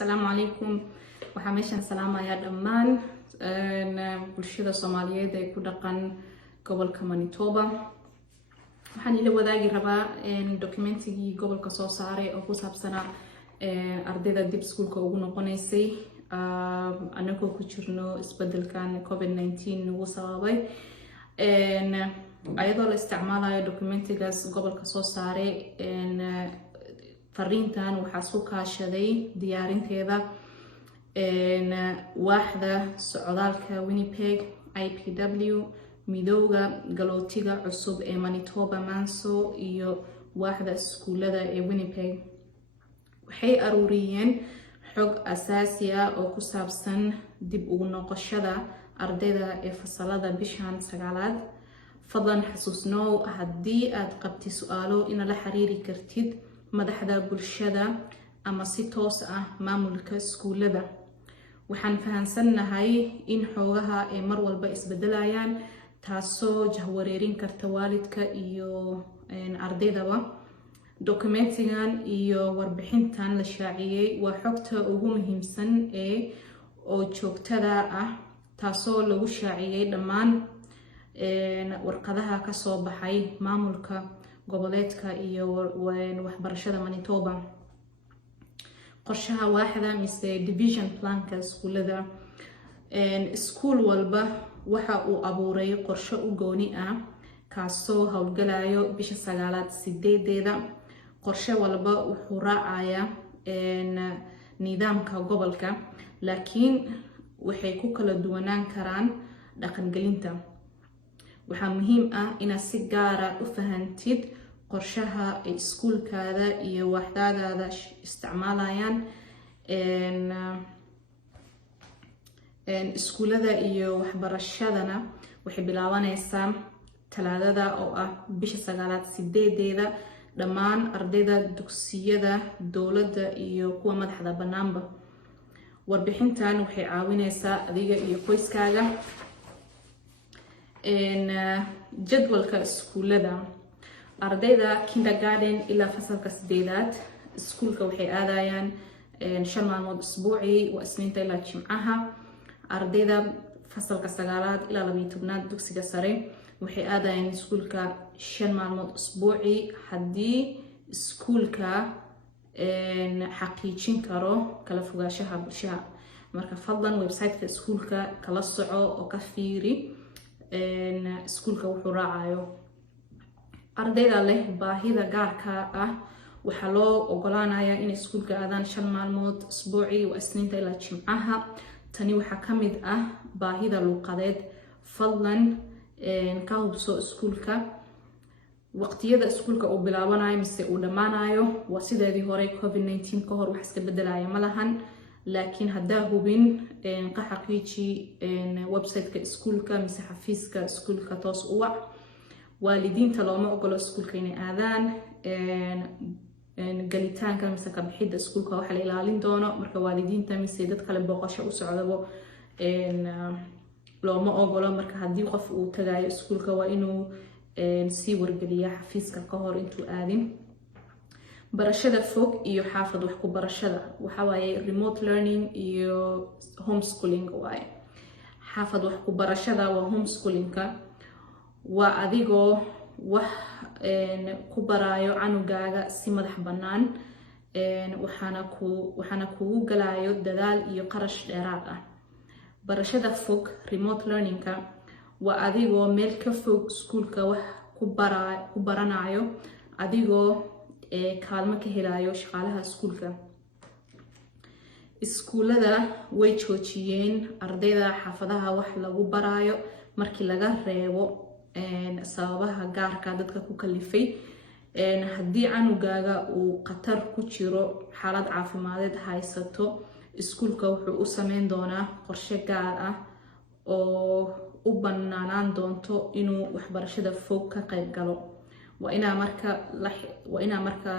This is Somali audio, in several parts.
السلام عليكم وحماشان سلام يا دمان bulshada Soomaaliyeed ay ku dhaqan gobolka Manitoba waxaan ila wadaagi rabaa documentigii gobolka soo saaray oo ku saabsanaa ardayda dib iskuulka ugu noqonaysay anagoo ku jirno isbedelkan COVID-19 ugu sababay ayadoo la isticmaalayo documentigaas gobolka soo saaray fariintan waxaa soo kaashaday diyaarinteeda waaxda socdaalka Winnipeg IPW midowga galootiga cusub ee Manitoba Manso iyo waaxda iskuulada ee Winnipeg waxay aruuriyeen xog asaasi ah oo ku saabsan dib ugu noqoshada ardayda ee fasalada bishan 9aad fadlan xasuusnow haddii aad qabtid su'aalo in la xiriiri kartid madaxda bulshada ama si toos ah maamulka iskuulada waxaan fahansanahay in xogaha ay mar walba isbedelayaan taasoo jahwareerin karta waalidka iyo ardaydaba documentigan iyo warbixintan la shaaciyay waa xogta ugu muhiimsan oo joogtada ah taasoo lagu shaaciyay dhammaan warqadaha ka soo baxay maamulka goboleedka iyo waxbarashada Manitoba qorshaha waaxda mise division planka iskuulada iskuul walba waxa uu abuuray qorshe u gooni ah kaasoo hawlgalayo bisha 9aad 8deeda qorshe walba wuxuu raacayaa nidaamka gobolka laakiin waxay ku kala duwanaan karaan dhaqangelinta waxaa muhiim ah inaad si gaar ah u fahantid qorshaha ay iskuulkaada iyo waaxdaada isticmaalayaan iskuulada iyo waxbarashadana waxay bilaabanaysaa talaadada oo ah bisha 9aad 8deeda dhammaan ardayda dugsiyada dowladda iyo kuwa madaxda banaanba warbixintan waxay caawinaysaa adiga iyo qoyskaaga jadwalka iskuulada ardayda kindergarten ilaa fasalka 8aad iskuulka waxay aadayaan 5 maalmood usbuucii waa isniinta ilaa jimcaha ardayda fasalka 9aad ilaa 12aad dugsiga sare waxay aadayaan iskuulka 5 maalmood usbuucii haddii iskuulka xaqiijin karo kala fogaanshaha bulshada marka fadlan website-ka iskuulka kala soco oo ka fiiri iskuulka wuxuu raacayo ardayda leh baahida gaarka ah waxaa loo ogolaanayaa in iskuulka aadaan 5 maalmood usbuucii waa isniinta ilaa jimcaha tani waxaa ka mid ah baahida luqadeed fadlan ka hubso iskuulka waqtiyada iskuulka uu bilaabanayo mise uu dhamaanayo waa sideedii hore COVID-19 ka hor wax iska bedelaya ma lahan laakiin haddaa hubin ka xaqiiji website-ka iskuulka mise xafiiska iskuulka toos u wac waalidiinta looma ogolo iskuulka inay aadaan galitaanka mise ka bixidda iskuulka waxa la ilaalin doono marka waalidiinta mise dad kale booqasho u socdabo looma ogolo marka haddii qof uu tagayo iskuulka waa inuu sii wargeliyaa xafiiska ka hor intuu aadin barashada fog iyo xaafad wax ku barashada waxa waaye remote learning iyo homeschooling waaye xaafad wax ku barashada waa homeschoolingka waa adigoo wax ku barayo canugaaga si madax bannaan waxaana kugu galayo dadaal iyo qarash dheeraad ah barashada fog remote learningka waa adigoo meel ka fog iskuulka wax ku baranayo adigoo kaalmo ka helayo shaqaalaha iskuulka iskuulada way joojiyeen ardayda xaafadaha wax lagu barayo markii laga reebo sababaha gaarka dadka ku kalifay haddii canugaaga uu khatar ku jiro xaalad caafimadeed haysato iskuulka wuxuu u sameyn doonaa qorshe gaar ah oo u banaanaan doonto inuu waxbarashada fog ka qayb galo waa inaa marka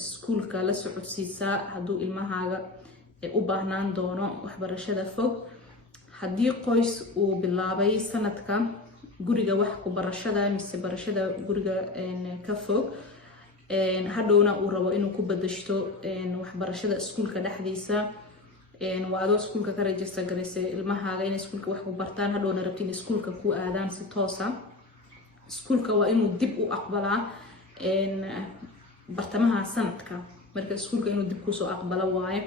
iskuulka la socodsiisaa hadduu ilmahaaga u baahnaan doono waxbarashada fog haddii qoys uu bilaabay sanadka guriga wax ku barashada mise barashada guriga ka fog hadhowna uu rabo inuu ku bedeshto waxbarashada iskuulka dhexdiisa waa adoo iskuulka ka register garaysay ilmahaaga inay iskuulka wax ku bartaan hadhowna rabtiin iskuulka ku aadaan si toosa iskuulka waa inuu dib u aqbalaa bartamaha sanadka marka iskuulka inuu dib kusoo aqbalo waaye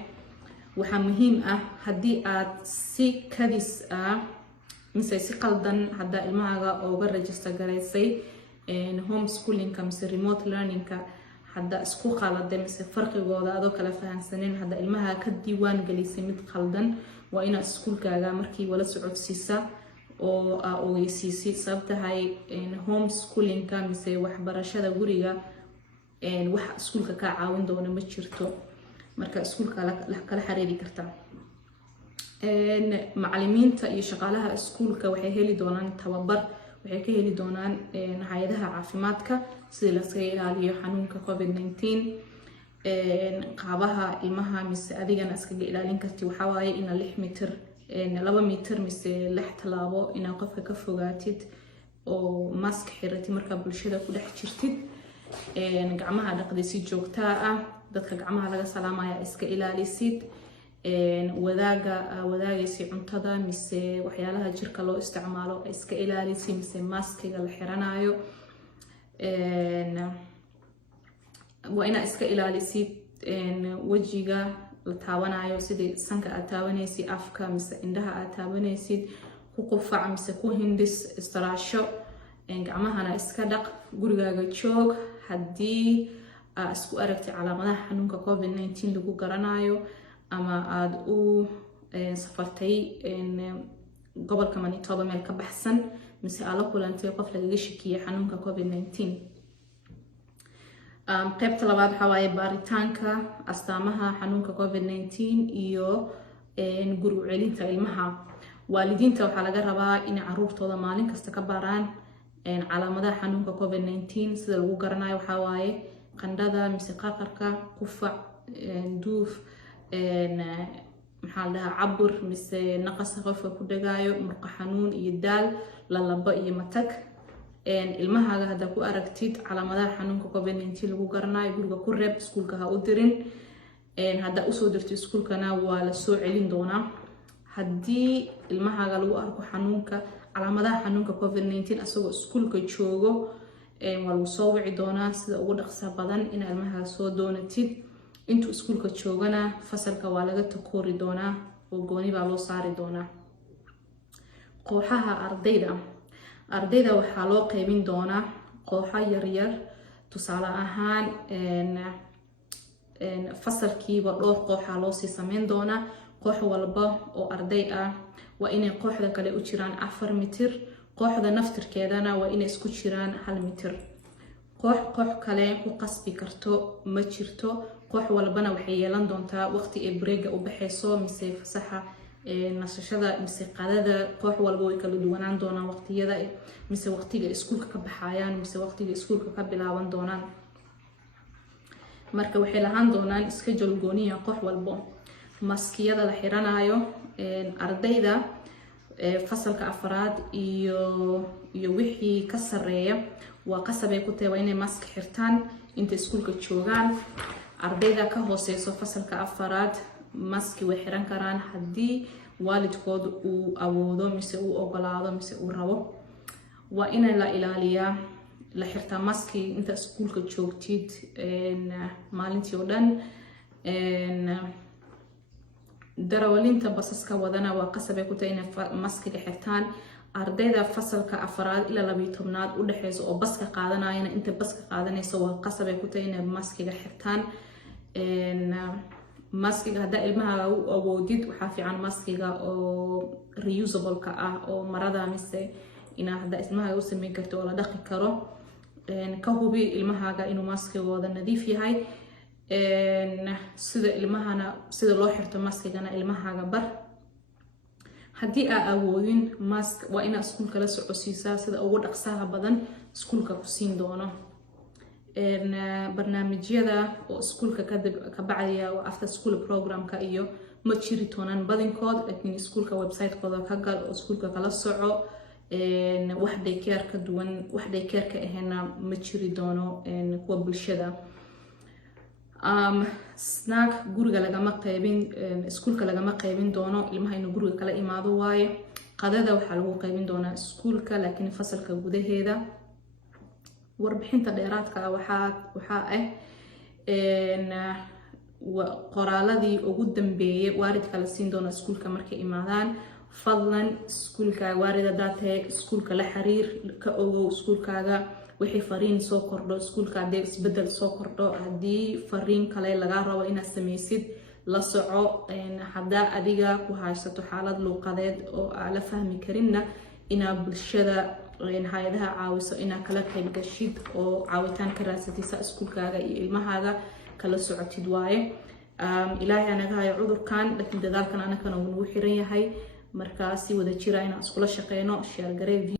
waxaa muhiim ah haddii aad si kadis ah mise si qaldan hadda ilmahaaga ooga register garaysay homeschoolingka mise remote learningka hadda isku qalade mise farqigooda adoo kala fahansanin hadda ilmaha ka diiwaan gelisay mid qaldan waa inaad iskuulkaaga markii wala socodsiisa oo ogeysiisay sababtahay homeschooling-ka mise waxbarashada guriga wax iskuulka ka caawin doona ma jirto marka iskuulka kala xiriiri kartaa macallimiinta iyo shaqaalaha iskuulka waxay heli doonaan tababar waxay ka heli doonaan hay'adaha caafimaadka sida la iskaga ilaaliyo xanuunka COVID-19 qaabaha ilmaha mise adigana iskaga ilaalin karti waxaa waaye ina 6 mitir 2 mitir mise 6 talaabo ina qofka ka fogaatid oo mask xiratid marka bulshada ku dhex jirtid gacmaha dhaqdi si joogto ah dadka gacmaha laga salaamaya iska ilaalisid wadaagaysi cuntada mise waxyaalaha jirka loo isticmaalo iska ilaalisi mise maskiga la xiranayo waa ina iska ilaalisid wajiga la taabanayo sidii sanka aad taabanaysid afka mise indhaha aad taabanaysid ku qufac mise ku hindis istiraasho gacmahana iska dhaq gurigaaga joog haddii aad isku aragtay calaamadaha xanuunka COVID-19 lagu garanayo ama aad u safartay gobolka Manitoba meel ka baxsan mise aad la kulantay qof lagaga shakiyay xanuunka COVID-19 qaybta labaad waxa waaye baaritaanka astaamaha xanuunka COVID-19 iyo guriga celinta ilmaha waalidiinta waxaa laga rabaa in caruurtooda maalin kasta ka baaraan calaamadaha xanuunka COVID-19 sida lagu garanayo waxa waaye qandhada mise qaqarka qufac duuf maxaa la dhahaa cabur mise naqas qofka ku dhagaayo murqa xanuun iyo daal lalaba iyo matag ilmahaaga hadda ku aragtid calaamadaha xanuunka COVID-19 lagu garanayo guriga ku reeb iskuulka ha u dirin hadda usoo dirto iskuulkana waa la soo celin doonaa haddii ilmahaaga lagu arko xanuunka calaamadaha xanuunka COVID-19 asagoo iskuulka joogo waa lagu soo wici doonaa sida ugu dhaqsa badan in ilmahaaga soo doonatid intuu iskuulka joogana fasalka waa laga takoori doonaa oo gooni baa loo saari doonaa kooxaha ardayda waxaa loo qaybin doonaa kooxo yaryar tusaale ahaan fasalkiiba dhowr kooxa loo sii sameyn doonaa koox walba oo arday ah waa inay kooxda kale u jiraan 4 mitir kooxda naftirkeedana waa inay isku jiraan 1 mitir koox kale ku qasbi karto ma jirto koox walbana waxay yeelan doontaa waqti ay breega u baxayso mise fasaxa nasashada mise qadada koox walba way kala duwanaan doonaan waqtiyada mise waqtiga iskuulka ka baxayaan mise waqtiga iskuulka ka bilaaban doonaan marka waxay lahaan doonaan schedule gooniya koox walba maskiyada la xiranayo ardayda fasalka afraad iyo wixii ka sareeya waa qasabay ku tahay inay mask xirtaan inta iskuulka joogaan ardayda ka hooseyso fasalka afraad maski way xiran karaan haddii waalidkood uu awoodo mise uu ogolaado mise uu rabo waa in la ilaaliyaa la xirtaa maski inta iskuulka joogtid maalintii oo dhan darawalinta basaska wadana waa qasabay ku tahay inay maskiga xirtaan ardayda fasalka afraad ilaa 12aad u dhaxayso oo baska qaadanayna inta baska qaadanayso waa qasabay ku tahay inay maskiga xirtaan maskiga hadda ilmaha u awoodid waxaa fiican maskiga oo reusable ka ah oo marada mise ina hadda ilmaha u sameyn karto oo la dhaqi karo ka hubi ilmahaaga inuu maskigooda nadiif yahay sida loo xirto maskigana ilmahaaga bar haddii aad awoodin mask waa inaad iskuulka la socodsiisaa sida ugu dhaqsaha badan iskuulka ku siin doono barnaamijyada oo iskuulka ka bacdiya waa after school programka iyo ma jiri doonaan badinkood laakiin iskuulka website-kooda ka gal oo iskuulka kala soco wax daycare ka duwan wax daycare ka ahayna ma jiri doono kuwa bulshada snack guriga lagama qaybin iskuulka lagama qaybin doono ilmaha inuu guriga kala imaado waaye qadada waxaa lagu qaybin doonaa iskuulka laakiin fasalka gudaheeda warbixinta dheeraadka waxaa qoraaladii ugu dambeeyay waalidka la siin doona iskuulka markay imaadaan fadlan iskuulka waalid daatay iskuulka la xiriir ka ogow iskuulkaaga wixii fariin soo kordho iskuulka hadii isbedel soo kordho hadii fariin kale laga rabo inaad sameysid la soco hadaa adiga ku haysato xaalad luqadeed oo aan la fahmi karinna ina bulshada hay'adaha caawiso ina kala qayb gashid oo caawitaan ka raasatisa iskuulkaaga iyo ilmahaaga kala socotid waaye ilaahay anaga hayo cudurkan laakiin dadaalkan anakana uu nagu xiran yahay markaasi wada jira inaan iskula shaqeyno share garee